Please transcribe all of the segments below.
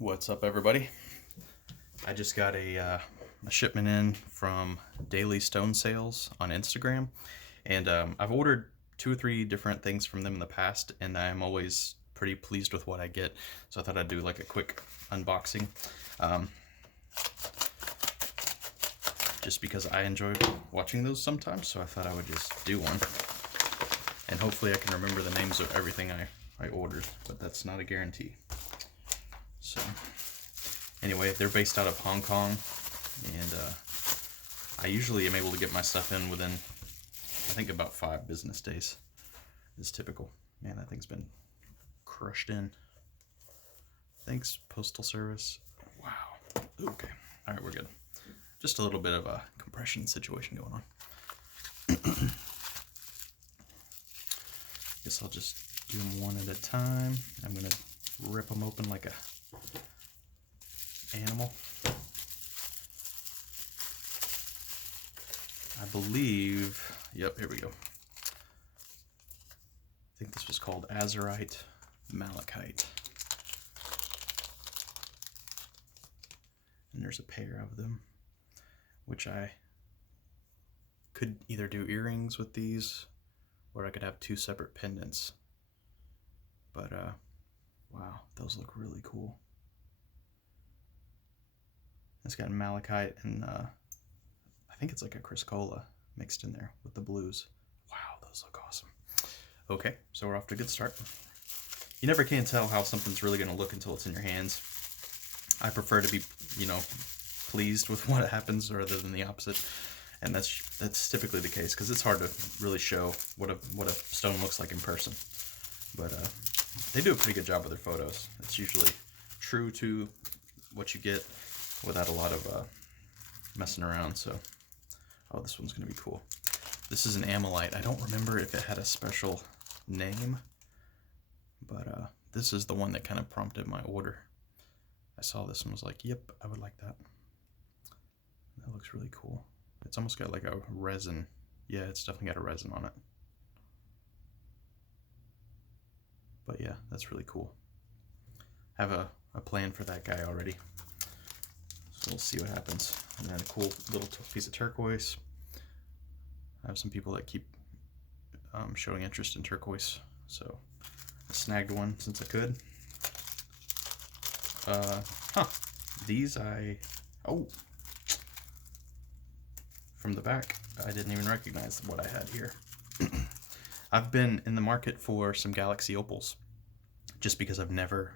What's up, everybody? I just got a shipment in from Dailystonesales on Instagram, and I've ordered 2 or 3 different things from them in the past, and I'm always pretty pleased with what I get. So I thought I'd do like a quick unboxing, just because I enjoy watching those sometimes. So I thought I would just do one, and hopefully I can remember the names of everything I ordered, but that's not a guarantee. So anyway, they're based out of Hong Kong, and I usually am able to get my stuff in within, I think, about 5 business days is typical. Man, that thing's been crushed in. Thanks, Postal Service. Wow. Okay. All right, we're good. Just a little bit of a compression situation going on. Guess I'll just do them one at a time. I'm going to rip them open like a animal. I believe, yep, here we go. I think this was called Azurite Malachite. And there's a pair of them, which I could either do earrings with these, or I could have 2 separate pendants. But, wow, those look really cool. It's got malachite and I think it's like a Criscola mixed in there with the blues. Wow, those look awesome. Okay, so we're off to a good start. You never can tell how something's really going to look until it's in your hands. I prefer to be, pleased with what happens rather than the opposite. And that's typically the case, because it's hard to really show what a stone looks like in person. But they do a pretty good job with their photos. It's usually true to what you get without a lot of messing around. So, oh, this one's gonna be cool. This is an Ammolite. I don't remember if it had a special name, but this is the one that kind of prompted my order. I saw this and was like, yep, I would like that. That looks really cool. It's almost got like a resin. Yeah, it's definitely got a resin on it. But yeah, that's really cool. I have a plan for that guy already. So we'll see what happens. And then a cool little piece of turquoise. I have some people that keep showing interest in turquoise, so I snagged one since I could. These from the back, I didn't even recognize what I had here. I've been in the market for some Galaxy Opals, just because I've never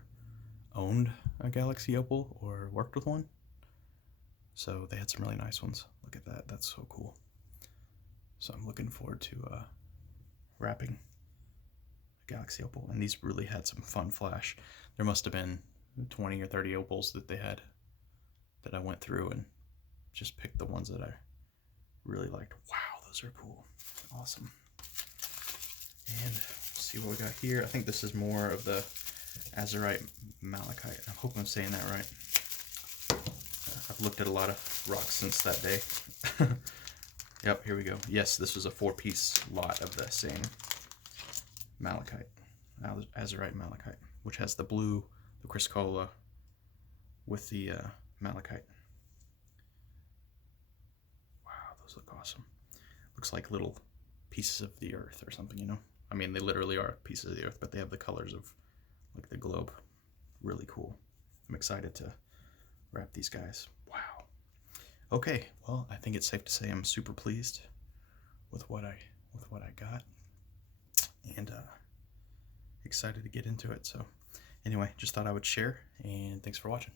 owned a Galaxy Opal or worked with one. So they had some really nice ones. Look at that, that's so cool. So I'm looking forward to wrapping a Galaxy Opal. And these really had some fun flash. There must have been 20 or 30 opals that they had that I went through and just picked the ones that I really liked. Wow, those are cool. Awesome. And let's see what we got here. I think this is more of the Azurite Malachite. I hope I'm saying that right. I've looked at a lot of rocks since that day. Yep, here we go. Yes, this was a 4-piece lot of the same malachite, Azurite Malachite, which has the blue, the Criscola, with the malachite. Wow, those look awesome. Looks like little pieces of the earth or something, I mean, they literally are pieces of the earth, but they have the colors of like the globe. Really cool. I'm excited to wrap these guys. Wow. Okay, well, I think it's safe to say I'm super pleased with what I got, and excited to get into it. So anyway, just thought I would share, and thanks for watching.